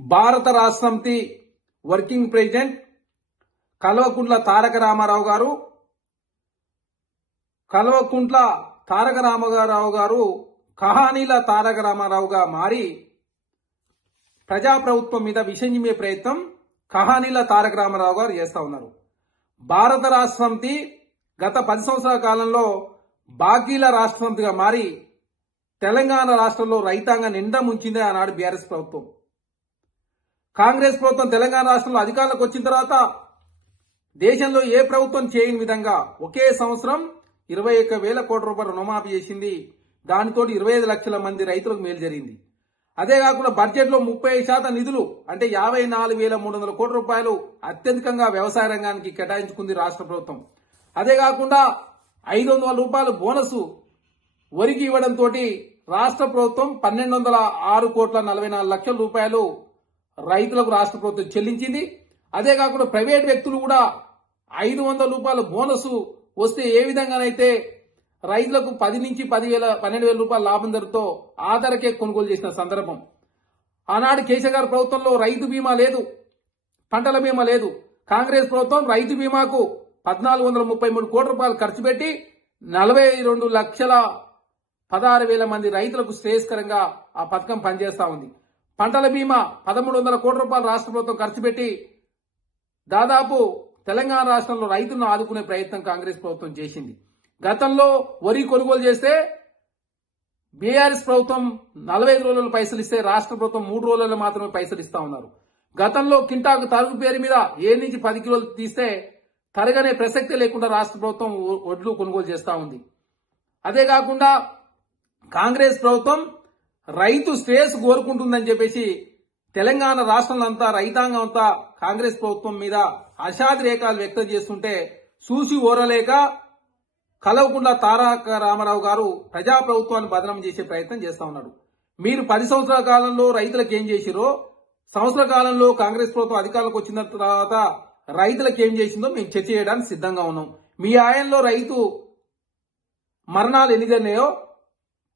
భారత రాష్ట్ర సమితి వర్కింగ్ ప్రెసిడెంట్ కల్వకుంట్ల తారక రామారావు గారు కహానీల తారక రామారావుగా మారి ప్రజాప్రభుత్వం మీద విషం చిమ్మే ప్రయత్నం కహానీల తారక రామారావు గారు చేస్తా ఉన్నారు. భారత రాష్ట్ర సమితి గత 10 సంవత్సరాల కాలంలో బాకీల రాష్ట్ర సమితిగా మారి తెలంగాణ రాష్ట్రంలో రైతాంగం నిండా ముంచిందే ఆనాడు బీఆర్ఎస్ ప్రభుత్వం. కాంగ్రెస్ ప్రభుత్వం తెలంగాణ రాష్ట్రంలో అధికారంలోకి వచ్చిన తర్వాత దేశంలో ఏ ప్రభుత్వం చేయని విధంగా ఒకే సంవత్సరం 21,000 కోట్ల రూపాయలు రుణమాఫీ చేసింది. దానితో 25 లక్షల మంది రైతులకు మేలు జరిగింది. అదే కాకుండా బడ్జెట్లో 30% నిధులు అంటే 54,300 కోట్ల రూపాయలు అత్యధికంగా వ్యవసాయ రంగానికి కేటాయించుకుంది రాష్ట్ర ప్రభుత్వం. అదే కాకుండా 500 రూపాయలు బోనస్ వరికి ఇవ్వడంతో రాష్ట్ర ప్రభుత్వం 1,206 కోట్ల 44 లక్షల రూపాయలు రైతులకు రాష్ట్ర ప్రభుత్వం చెల్లించింది. అదే కాకుండా ప్రైవేట్ వ్యక్తులు కూడా 500 రూపాయల బోనస్ వస్తే ఏ విధంగానైతే రైతులకు 10 నుంచి 12,000 రూపాయల లాభం ధరతో ఆధారకే కొనుగోలు చేసిన సందర్భం. ఆనాడు కేసీఆర్ గారి ప్రభుత్వంలో రైతు బీమా లేదు, పంటల బీమా లేదు. కాంగ్రెస్ ప్రభుత్వం రైతు బీమాకు 1,433 కోట్ల రూపాయలు ఖర్చు పెట్టి 42,16,000 మంది రైతులకు శ్రేయస్కరంగా ఆ పథకం పనిచేస్తా ఉంది. పంటల బీమా 1,300 కోట్ల రూపాయలు రాష్ట్ర ప్రభుత్వం ఖర్చు పెట్టి దాదాపు తెలంగాణ రాష్ట్రంలో రైతులను ఆదుకునే ప్రయత్నం కాంగ్రెస్ ప్రభుత్వం చేసింది. గతంలో వరి కొనుగోలు చేస్తే బీఆర్ఎస్ ప్రభుత్వం 45 రోజుల్లో పైసలు ఇస్తే రాష్ట్ర ప్రభుత్వం 3 రోజుల్లో మాత్రమే పైసలు ఇస్తా ఉన్నారు. గతంలో కింటాకు తరుగు పేరు మీద 7 నుంచి 10 కిలోలు తీస్తే తరగనే ప్రసక్తి లేకుండా రాష్ట్ర ప్రభుత్వం వడ్లు కొనుగోలు చేస్తా ఉంది. అదే కాకుండా కాంగ్రెస్ ప్రభుత్వం రైతు శ్రేయస్సు కోరుకుంటుందని చెప్పేసి తెలంగాణ రాష్ట్రంలో అంతా రైతాంగం అంతా కాంగ్రెస్ ప్రభుత్వం మీద అషాదిరేకాలు వ్యక్తం చేస్తుంటే చూసి ఓరలేక కల్వకుంట్ల తారక రామారావు గారు ప్రజాప్రభుత్వాన్ని బదనాం చేసే ప్రయత్నం చేస్తా ఉన్నాడు. మీరు 10 సంవత్సరాల కాలంలో రైతులకు ఏం చేసిరో, సంవత్సర కాలంలో కాంగ్రెస్ ప్రభుత్వం అధికారంలోకి వచ్చిన తర్వాత రైతులకు ఏం చేసిందో మేము చర్చ చేయడానికి సిద్ధంగా ఉన్నాం. మీ ఆయనలో రైతు మరణాలు ఎన్ని జరినాయో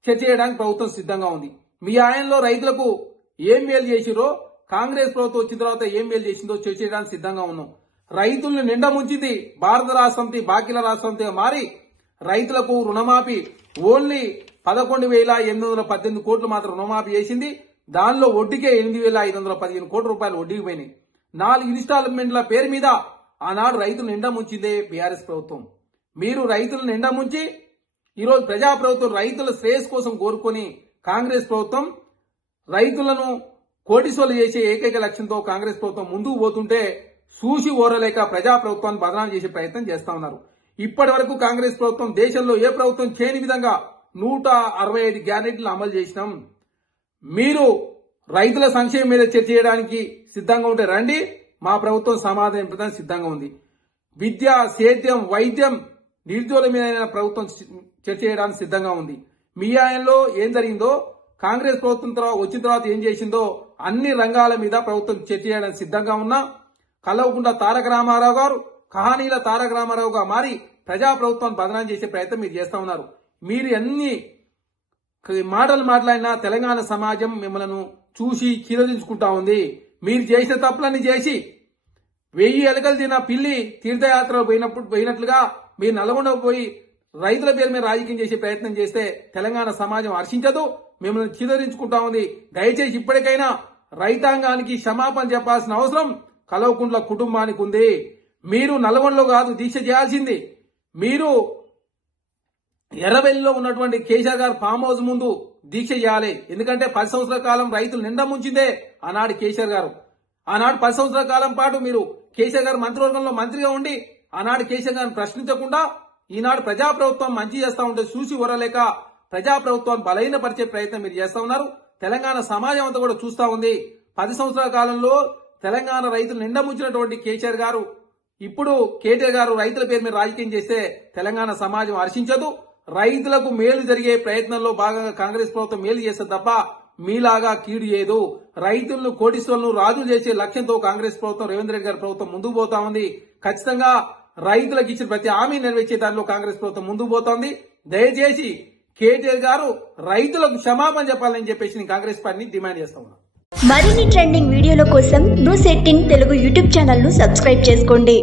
చర్చ చేయడానికి ప్రభుత్వం సిద్ధంగా ఉంది. మీ ఆయనలో రైతులకు ఏం మేలు చేసిరో, కాంగ్రెస్ ప్రభుత్వం వచ్చిన తర్వాత ఏం మేలు చేసిందో చర్చ చేయడానికి సిద్ధంగా ఉన్నాం. రైతులను నిండా ముంచింది భారత రాష్ట్ర సమితి బాకీల రాష్ట్ర సమితిగా మారి రైతులకు రుణమాఫీ ఓన్లీ 11,818 కోట్లు మాత్రం రుణమాఫీ చేసింది. దానిలో వడ్డీకే 8,515 కోట్ల రూపాయలు వడ్డీకి పోయినాయి. 4 ఇన్స్టాల్మెంట్ల పేరు మీద ఆనాడు రైతులు నిండా ముంచిందే బీఆర్ఎస్ ప్రభుత్వం. మీరు రైతులను నిండా ముంచి ఈరోజు ప్రజాప్రభుత్వం రైతుల శ్రేయస్ కోసం కోరుకొని కాంగ్రెస్ ప్రభుత్వం రైతులను కోటీశ్వర్లు చేసే ఏకైక లక్ష్యంతో కాంగ్రెస్ ప్రభుత్వం ముందుకు పోతుంటే చూసి ఓరలేక ప్రజాప్రభుత్వాన్ని బదనాం చేసే ప్రయత్నం చేస్తా ఉన్నారు. ఇప్పటి వరకు కాంగ్రెస్ ప్రభుత్వం దేశంలో ఏ ప్రభుత్వం చేయని విధంగా 165 గ్యారెంటీలు అమలు చేసినాం. మీరు రైతుల సంక్షేమం మీద చర్చ చేయడానికి సిద్ధంగా ఉంటే రండి, మా ప్రభుత్వం సమాధానం ఇవ్వడానికి సిద్ధంగా ఉంది. విద్య, సేద్యం, వైద్యం, నిరుద్యోగుల మీద ప్రభుత్వం చర్చ చేయడానికి సిద్ధంగా ఉంది. మీ ఆయనలో ఏం జరిగిందో, కాంగ్రెస్ ప్రభుత్వం వచ్చిన తర్వాత ఏం చేసిందో అన్ని రంగాల మీద ప్రభుత్వం చర్చ చేయడానికి సిద్ధంగా ఉన్నా కల్వకుంట్ల తారక రామారావు గారు కహానీల తారక రామారావుగా మారి ప్రజాప్రభుత్వాన్ని బదనాం చేసే ప్రయత్నం మీరు చేస్తా ఉన్నారు. మీరు ఎన్ని మాటలు మాట్లాడినా తెలంగాణ సమాజం మిమ్మల్ని చూసి చిరదించుకుంటా ఉంది. మీరు చేసిన తప్పులన్నీ చేసి 1000 ఎలుకలు తిన్న పిల్లి తీర్థయాత్రలో పోయినట్లుగా మీరు నల్గొండకు పోయి రైతుల పేరు మీద రాజకీయం చేసే ప్రయత్నం చేస్తే తెలంగాణ సమాజం హర్షించదు, మిమ్మల్ని చిరదించుకుంటా ఉంది. దయచేసి ఇప్పటికైనా రైతాంగానికి క్షమాపణ చెప్పాల్సిన అవసరం కల్వకుంట్ల కుటుంబానికి ఉంది. మీరు నల్గొండలో కాదు దీక్ష చేయాల్సింది, మీరు ఎర్రవెల్లిలో ఉన్నటువంటి కేసీఆర్ గారు ఫామ్ హౌస్ ముందు దీక్ష చేయాలి. ఎందుకంటే 10 సంవత్సరాల కాలం రైతులు నిండా ముంచిందే ఆనాడు కేసీఆర్ గారు. ఆనాడు 10 సంవత్సరాల కాలం పాటు మీరు కేసీఆర్ గారు మంత్రివర్గంలో మంత్రిగా ఉండి ఆనాడు కేసీఆర్ గారిని ప్రశ్నించకుండా ఈనాడు ప్రజాప్రభుత్వం మంచి చేస్తా ఉంటే చూసి వరలేక ప్రజాప్రభుత్వాన్ని బలహీనపరిచే ప్రయత్నం మీరు చేస్తా ఉన్నారు. తెలంగాణ సమాజం అంతా కూడా చూస్తా ఉంది. 10 సంవత్సరాల కాలంలో తెలంగాణ రైతులు నిండా ముంచినటువంటి కేసీఆర్ గారు ఇప్పుడు కేటీఆర్ గారు రైతుల పేరు మీద రాజకీయం చేస్తే తెలంగాణ సమాజం హర్షించదు. రైతులకు మేలు జరిగే ప్రయత్నంలో భాగంగా కాంగ్రెస్ ప్రభుత్వం మేలు చేస్తే తప్ప మీలాగా కీడు చేయదు. రైతులను కోటీశ్వరులను రాజులు చేసే లక్ష్యంతో కాంగ్రెస్ ప్రభుత్వం రేవంత్ రెడ్డి గారి ప్రభుత్వం ముందుకు పోతా ఉంది. ఖచ్చితంగా రైతులకు ఇచ్చిన ప్రతి హామీ నెరవేర్చే దానిలో కాంగ్రెస్ ప్రభుత్వం ముందుకు పోతోంది. దయచేసి కేటీఆర్ గారు రైతులకు క్షమాపణ చెప్పాలని చెప్పేసి నేను కాంగ్రెస్ పార్టీని డిమాండ్ చేస్తా ఉన్నాను. మరిన్ని ట్రెండింగ్ వీడియోల కోసం న్యూస్ 18 తెలుగు యూట్యూబ్ ఛానల్ ను సబ్స్క్రైబ్ చేసుకోండి.